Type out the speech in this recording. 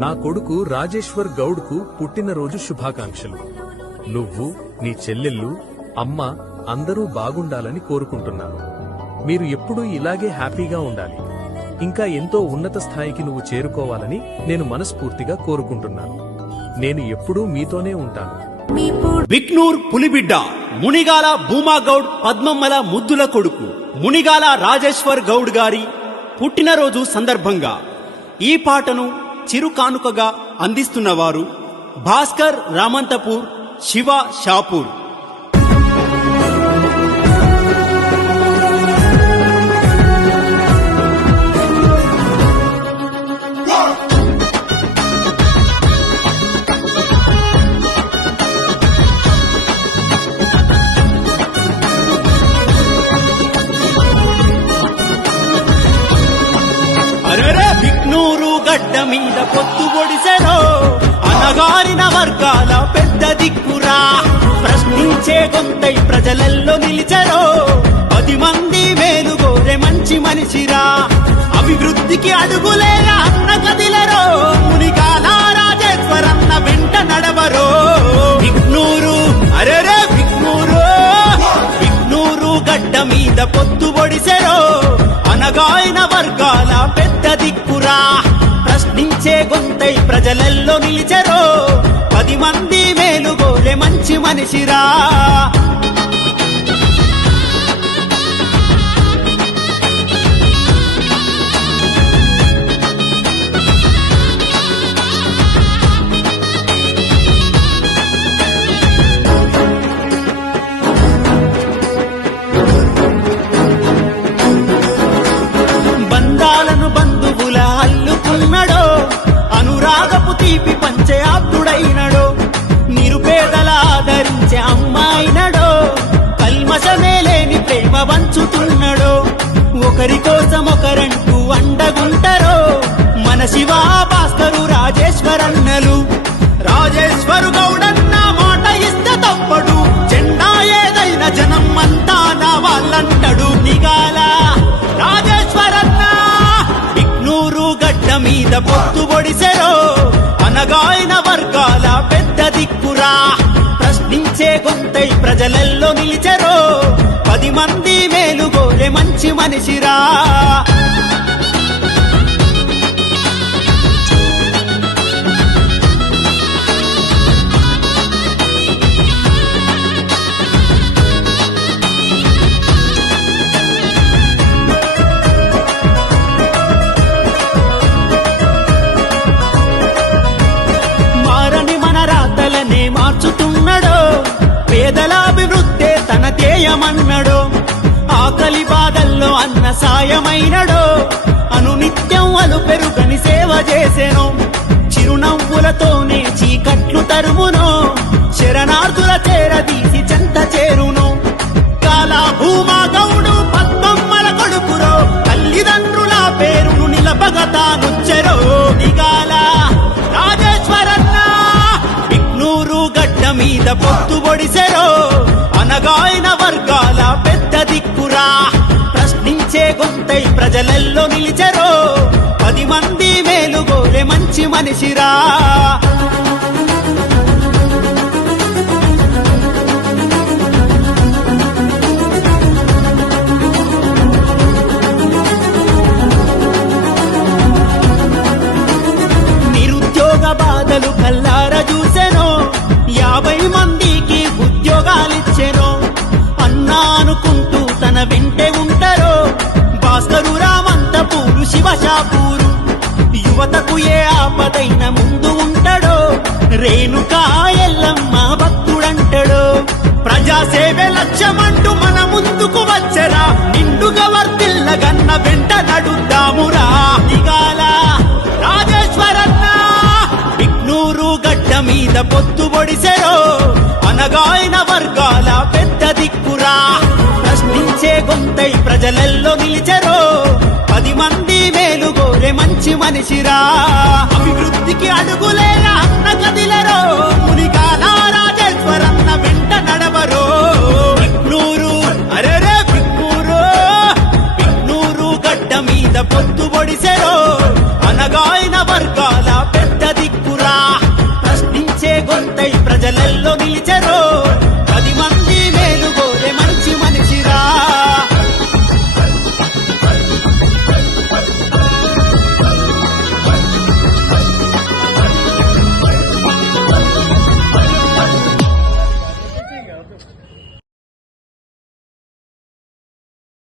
నా కొడుకు రాజేశ్వర్ గౌడ్కు పుట్టినరోజు శుభాకాంక్షలు. నువ్వు, నీ చెల్లెళ్ళు, అమ్మ అందరూ బాగుండాలని కోరుకుంటున్నాను. మీరు ఎప్పుడూ ఇలాగే హ్యాపీగా ఉండాలి. ఇంకా ఎంతో ఉన్నత స్థాయికి నువ్వు చేరుకోవాలని నేను మనస్ఫూర్తిగా కోరుకుంటున్నాను. నేను ఎప్పుడూ మీతోనే ఉంటాను. బిక్నూర్ పులిబిడ్డ మునిగాల భూమాగౌడ్ పద్మమ్మల ముద్దుల కొడుకు మునిగాల రాజేశ్వర్ గౌడ్ గారి పుట్టినరోజు సందర్భంగా ఈ పాటను చిరు కానుకగా అందిస్తున్నవారు భాస్కర్ రామంతపూర్, శివ షాపూర్. బిక్నూరు గడ్డ మీద పొత్తు పొడిసెరో అనగారిన వర్గాల పెద్ద దిక్కురా. ప్రశ్నించే గొంతై ప్రజలల్లో నిలిచెరో 10 మంది మేలుగోరే మంచి మనిషిరా. అభివృద్ధికి అడుగులేరా అన్న కదిలరో మునిగాల రాజేశ్వరన్న వెంట నడవరో. బిక్నూరు అరెరే బిక్నూరు గడ్డ మీద పొత్తు పొడిసెరో అనగాయన వర్గాల పెద్ద దిక్కురా. ప్రశ్నించే గొంతై ప్రజలల్లో నిలిచెరో 10 మంది మేలుగోలే మంచి మనిషిరా. బంధువుల అల్లుకున్నాడో అనురాగపు తీపి పంచే ఆప్తుడైనడో. నిరుపేదల ఆదరించే అమ్మాయినడో కల్మషమే లేని ప్రేమ వంచుతున్నాడో. ఒకరి కోసం ఒకరంటూ అండగుంటరో మన శివ భాస్కరు రాజేశ్వరన్నలు. రాజేశ్వరు గౌడన్న మాట ఇస్తే తప్పడు, జెండా ఏదైనా జనం అంతా నా వాళ్ళంటడు. నిగాల రాజేశ్వరన్న గడ్డ మీద పొత్తు పొడిసెరో అనగాయన వర్గాల పెద్ద దిక్కురా. ప్రశ్నించే గొంతై ప్రజలల్లో నిలిచెరో 10 మంది మేలుగోరే మంచి మనిషిరా. మార్చుతున్నాడో పేదల అభివృద్ధే తన ధ్యేయమన్నాడో. ఆకలి బాధల్లో అన్న సాయమైనడో అనునిత్యం అలు పెరుగని సేవ చేసెనో. చిరునవ్వులతోనే చీకట్లు తరుమునో శరణార్థుల చేరదీసి చెంత చేరునో. కాల భూమాగౌడు పద్మమ్మల కొడుకురో తల్లిదండ్రుల పేరును నిలపగతానుచ్చెరో. నిగాల రాజేశ్వరన్న గడ్డ మీద పొత్తు పొడిసెరో అనగాయన వర్గాల పెద్ద దిక్కురా. ప్రశ్నించే గొంతై ప్రజలల్లో నిలిచెరో 10 మంది మేలుగోరే మంచి మనిషిరా. నిరుద్యోగ బాధలు కల్లార చూసెనో 50 మందికి ఉద్యోగాలిచ్చెనో. అన్నా అనుకుంటూ తన వెంటే ఉంటారో భాస్కరు రామంతపూరు, శివ షాపూరు. యువతకు ఏ ఆపదైన ముందు ఉంటాడో రేణుకా ఎల్లమ్మ భక్తుడంటాడో. ప్రజాసేవే లక్ష్యమంటూ మన ముందుకు వచ్చరా నిండుగా వర్తిల్లగన్న వెంట నడుద్దామురా. నిగాల రాజేశ్వరన్న బిక్నూరు గడ్డ మీద పొత్తు పొడిసెరో అనగాయన వర్గాల పెద్ద దిక్కురా. ప్రశ్నించే గొంతై ప్రజలల్లో నిలిచెరో 10 మంది మేలుగోరే మంచి మనిషిరా. అభివృద్ధికి అడుగులేరా అన్న కదిలరో మునిగాల రాజేశ్వరన్న వెంట నడవరో. బిక్నూరు అరెరే బిక్నూరు గడ్డ మీద పొత్తు పొడిసెరో అనగాయన వర్గాల పెద్ద టీచరో